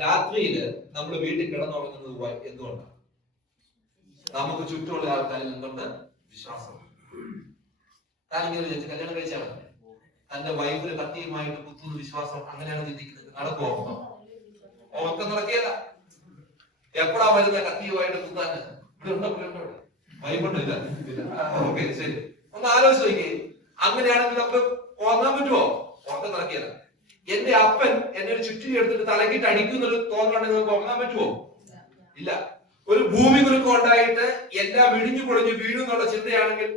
രാത്രിയില് നമ്മൾ വീട്ടിൽ കിടന്നുറങ്ങുന്നത് എന്തുകൊണ്ടാണ്? നമുക്ക് ചുറ്റുമുള്ള ആൾക്കാരിൽ എന്തുണ്ട്? വിശ്വാസം. കാരണം കല്യാണം കഴിച്ചാണ് തന്റെ വൈഫിന് കത്തിയുമായിട്ട് കുത്തുന്ന വിശ്വാസം, അങ്ങനെയാണ് ചിന്തിക്കുന്നത്. നടക്കുമോ? ഉറക്കം നടക്കിയല്ല. എപ്പോഴാ വരുന്ന കത്തിയുമായിട്ട് കുത്താന്? ഇവിടെ ഉണ്ടോ? വൈഫുണ്ടോ? ഇല്ല. ഓക്കെ, ശരി. ഒന്ന് ആലോചിച്ച് നോക്കിയേ. അങ്ങനെയാണെങ്കിൽ നമുക്ക് ഉറങ്ങാൻ പറ്റുമോ? ഉറക്കം നടക്കിയല്ല. എന്റെ അപ്പൻ എന്നെ ഒരു ചുറ്റി എടുത്തിട്ട് തലക്കിട്ട് അടിക്കുന്നൊരു തോന്നലുണ്ടെങ്കിൽ നമുക്ക് ഉറങ്ങാൻ പറ്റുമോ? ഇല്ല. ഒരു ഭൂമി കുലുക്കം ഉണ്ടായിട്ട് എല്ലാം ഇടിഞ്ഞു പൊളിഞ്ഞു വീഴും എന്നുള്ള ചിന്തയാണെങ്കിൽ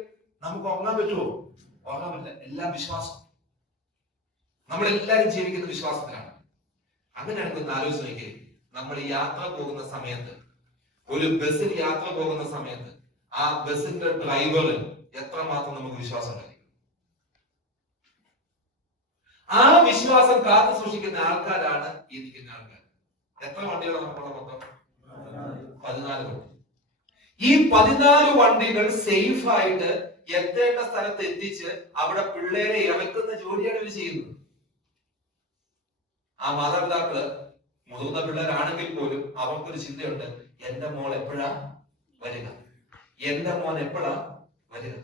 നമുക്ക് ഉറങ്ങാൻ പറ്റുമോ? ഉറങ്ങാൻ പറ്റില്ല. എല്ലാം വിശ്വാസം. നമ്മളെല്ലാരും ജീവിക്കുന്ന വിശ്വാസത്തിലാണ്. അങ്ങനെയാണെങ്കിൽ ഒന്ന് ആലോചിച്ച് നോക്കിയേ. നമ്മൾ യാത്ര പോകുന്ന സമയത്ത്, ഒരു ബസ്സിൽ യാത്ര പോകുന്ന സമയത്ത് ആ ബസ്സിന്റെ ഡ്രൈവറിൽ എത്രമാത്രം നമുക്ക് വിശ്വാസം ഉണ്ടായി? ആ വിശ്വാസം കാത്തു സൂക്ഷിക്കുന്ന ആൾക്കാരാണ് ഈ നിൽക്കുന്ന ആൾക്കാർ. എത്ര വണ്ടികളാണ് നമ്മളെ മൊത്തം? 14 വണ്ടി. ഈ 14 വണ്ടികൾ സേഫ് ആയിട്ട് എത്തേണ്ട സ്ഥലത്ത് എത്തിച്ച് അവിടെ പിള്ളേരെ ഇറക്കുന്ന ജോലിയാണ് ഇവർ ചെയ്യുന്നത്. ആ മാതാപിതാക്കള് മുതിർന്ന പിള്ളേരാണെങ്കിൽ പോലും അവർക്കൊരു ചിന്തയുണ്ട്, എന്റെ മോൾ എപ്പോഴാ വരിക, എന്റെ മോൻ എപ്പോഴാ വരിക.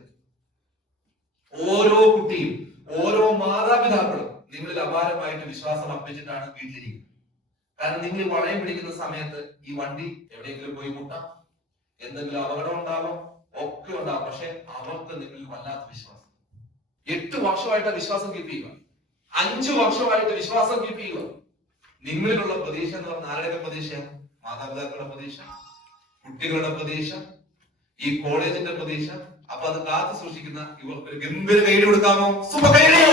ഓരോ കുട്ടിയും, ഓരോ മാതാപിതാക്കളും നിങ്ങളിൽ അപാരമായിട്ട് വിശ്വാസം അർപ്പിച്ചിട്ടാണ് വീട്ടിലിരിക്കുന്നത്. കാരണം നിങ്ങൾ വളയം പിടിക്കുന്ന സമയത്ത് ഈ വണ്ടി എവിടെയെങ്കിലും പോയി മുട്ടാം, എന്തെങ്കിലും അപകടം ഉണ്ടാവാം, ഒക്കെ ഉണ്ടാവും. പക്ഷെ അവർക്ക് നിങ്ങളിൽ വല്ലാത്ത വിശ്വാസം. 8 വർഷമായിട്ട് വിശ്വാസം കീപ്പ് ചെയ്യുക, 5 വർഷമായിട്ട് വിശ്വാസം കീപ്പ് ചെയ്യുക. നിങ്ങളിലുള്ള പ്രതീക്ഷ എന്ന് പറഞ്ഞാൽ ആരുടെ പ്രതീക്ഷ? മാതാപിതാക്കളുടെ പ്രതീക്ഷ, കുട്ടികളുടെ പ്രതീക്ഷ, ഈ കോളേജിന്റെ പ്രതീക്ഷ. അപ്പൊ അത് കാത്തു സൂക്ഷിക്കുന്ന ഇവർക്ക് ഒരു ഗംഭീര കൈയ്യടി കൊടുക്കാമോ? സൂപ്പർ കൈയ്യടി.